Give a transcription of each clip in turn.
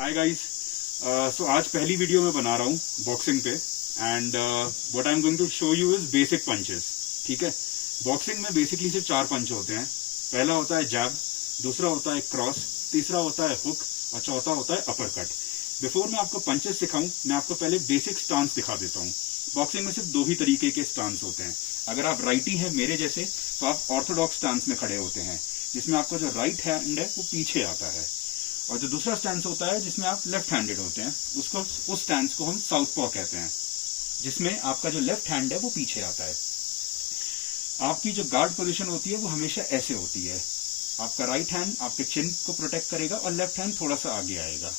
Hi guys. सो आज पहली video मैं बना रहा हूँ बॉक्सिंग पे and what I am going to show you is basic punches. ठीक है, बॉक्सिंग में बेसिकली सिर्फ 4 पंच होते हैं। पहला होता है जैब, दूसरा होता है क्रॉस, तीसरा होता है हुक और चौथा होता है अपर कट। बिफोर मैं आपको पंचेस सिखाऊं, मैं आपको पहले बेसिक स्टांस दिखा देता हूँ। बॉक्सिंग में सिर्फ 2 ही तरीके के स्टांस होते हैं। अगर आप राइटी है मेरे जैसे तो आप ऑर्थोडॉक्स स्टांस में खड़े होते हैं, जिसमें आपका जो राइट हैंड है वो पीछे आता है, और जो दूसरा स्टैंस होता है जिसमें आप लेफ्ट हैंडेड होते हैं उस स्टैंस को हम साउथ पॉ कहते हैं, जिसमें आपका जो लेफ्ट हैंड है वो पीछे आता है। आपकी जो गार्ड पोजीशन होती है वो हमेशा ऐसे होती है। आपका राइट हैंड आपके चिन को प्रोटेक्ट करेगा और लेफ्ट हैंड थोड़ा सा आगे आएगा।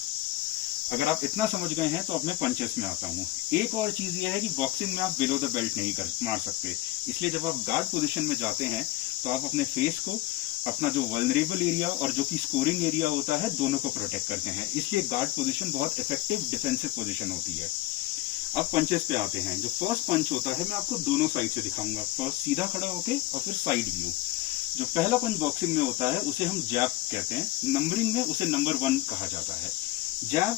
अगर आप इतना समझ गए हैं तो अब मैं पंचेस में आता हूँ। एक और चीज ये है कि बॉक्सिंग में आप बिलो द बेल्ट नहीं मार सकते, इसलिए जब आप गार्ड पोजीशन में जाते हैं तो आप अपने फेस को, अपना जो वल्नरेबल एरिया और जो कि स्कोरिंग एरिया होता है, दोनों को प्रोटेक्ट करते हैं। इसलिए गार्ड पोजीशन बहुत इफेक्टिव डिफेंसिव पोजीशन होती है। अब पंचेस पे आते हैं। जो फर्स्ट पंच होता है मैं आपको दोनों साइड से दिखाऊंगा, फर्स्ट सीधा खड़ा होके और फिर साइड व्यू। जो पहला पंच बॉक्सिंग में होता है उसे हम जैब कहते हैं, नंबरिंग में उसे नंबर 1 कहा जाता है। जैब,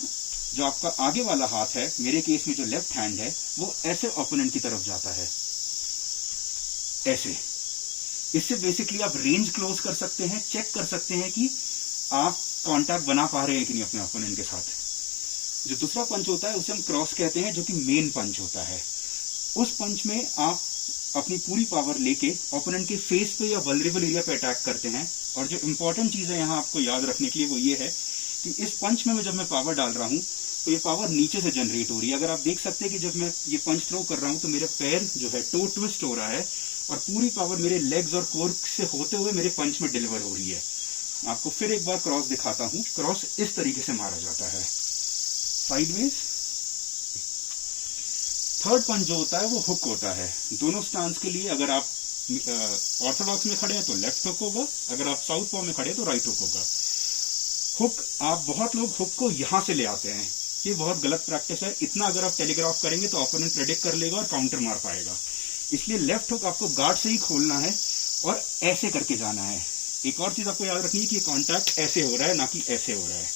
जो आपका आगे वाला हाथ है, मेरे केस में जो लेफ्ट हैंड है, वो ऐसे ओपोनेंट की तरफ जाता है, ऐसे। इससे बेसिकली आप रेंज क्लोज कर सकते हैं, चेक कर सकते हैं कि आप कांटेक्ट बना पा रहे हैं कि नहीं अपने ओपोनेंट के साथ। जो दूसरा पंच होता है उसे हम क्रॉस कहते हैं, जो कि मेन पंच होता है। उस पंच में आप अपनी पूरी पावर लेके ओपोनेंट के फेस पे या वल्नरेबल एरिया पे अटैक करते हैं। और जो इंपॉर्टेंट चीज है यहाँ आपको याद रखने के लिए वो ये है कि इस पंच में जब मैं पावर डाल रहा हूँ तो ये पावर नीचे से जनरेट हो रही है। अगर आप देख सकते हैं कि जब मैं ये पंच थ्रो कर रहा हूँ तो मेरा पैर जो है टो ट्विस्ट हो रहा है और पूरी पावर मेरे लेग्स और कोर से होते हुए मेरे पंच में डिलीवर हो रही है। आपको फिर एक बार क्रॉस दिखाता हूं। क्रॉस इस तरीके से मारा जाता है, साइडवेज। थर्ड पंच जो होता है वो हुक होता है। दोनों स्टांस के लिए अगर आप ऑर्थोडॉक्स में खड़े हैं तो लेफ्ट हुक होगा, अगर आप साउथ पॉ में खड़े हैं तो राइट हुक होगा। हुक, आप बहुत लोग हुक को यहां से ले आते हैं, ये बहुत गलत प्रैक्टिस है। इतना अगर आप टेलीग्राफ करेंगे तो ओपोनेंट प्रेडिक्ट कर लेगा और काउंटर मार पाएगा। इसलिए लेफ्ट हुक आपको गार्ड से ही खोलना है और ऐसे करके जाना है। एक और चीज आपको याद रखनी है कि कांटेक्ट ऐसे हो रहा है, ना कि ऐसे हो रहा है।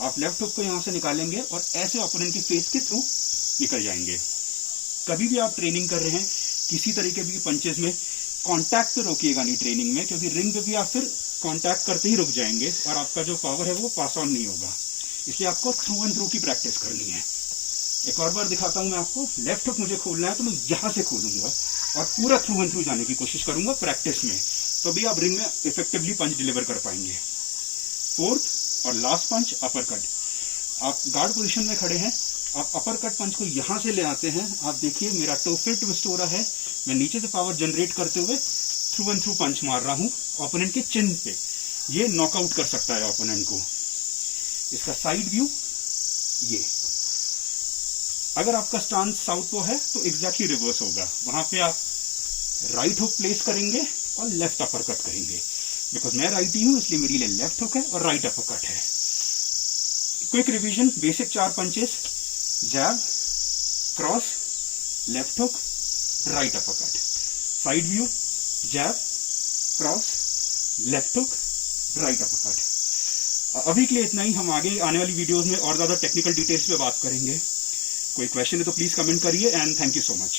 आप लेफ्ट हुक को यहां से निकालेंगे और ऐसे ओपोनेंट के फेस के थ्रू निकल जाएंगे। कभी भी आप ट्रेनिंग कर रहे हैं किसी तरीके भी पंचेस में, कांटेक्ट पे रोकिएगा नहीं ट्रेनिंग में, क्योंकि रिंग पे भी आप फिर कांटेक्ट करते ही रुक जाएंगे और आपका जो पावर है वो पास ऑन नहीं होगा। इसलिए आपको थ्रू एंड थ्रू की प्रैक्टिस करनी है। एक और बार दिखाता हूं मैं आपको। लेफ्ट हुक मुझे खोलना है तो मैं यहां से खोलूंगा और पूरा थ्रू एंड थ्रू जाने की कोशिश करूंगा प्रैक्टिस में, तो भी आप रिंग में इफेक्टिवली पंच डिलीवर कर पाएंगे। फोर्थ और लास्ट पंच अपर कट। आप गार्ड पोजीशन में खड़े हैं, आप अपर कट पंच को यहां से ले आते हैं। आप देखिए मेरा टो फिर ट्विस्ट हो रहा है, मैं नीचे से पावर जनरेट करते हुए थ्रू एंड थ्रू पंच मार रहा हूं ओपोनेंट के चिन पे। ये नॉकआउट कर सकता है ओपोनेंट को। इसका साइड व्यू ये। अगर आपका स्टांस साउथ पॉ है तो एग्जैक्टली रिवर्स होगा, वहां पे आप राइट हुक प्लेस करेंगे और लेफ्ट अपर कट करेंगे। बिकॉज मैं राइटी हूं इसलिए मेरे लिए लेफ्ट हुक है और राइट अपर कट है। Quick revision, basic 4 punches: jab, cross, left hook, right upper cut. Side view, jab, cross, left hook, right upper cut. अभी के लिए इतना ही। हम आगे आने वाली वीडियोस में और ज्यादा टेक्निकल डिटेल्स पे बात करेंगे। कोई क्वेश्चन है तो प्लीज कमेंट करिए and thank you so much.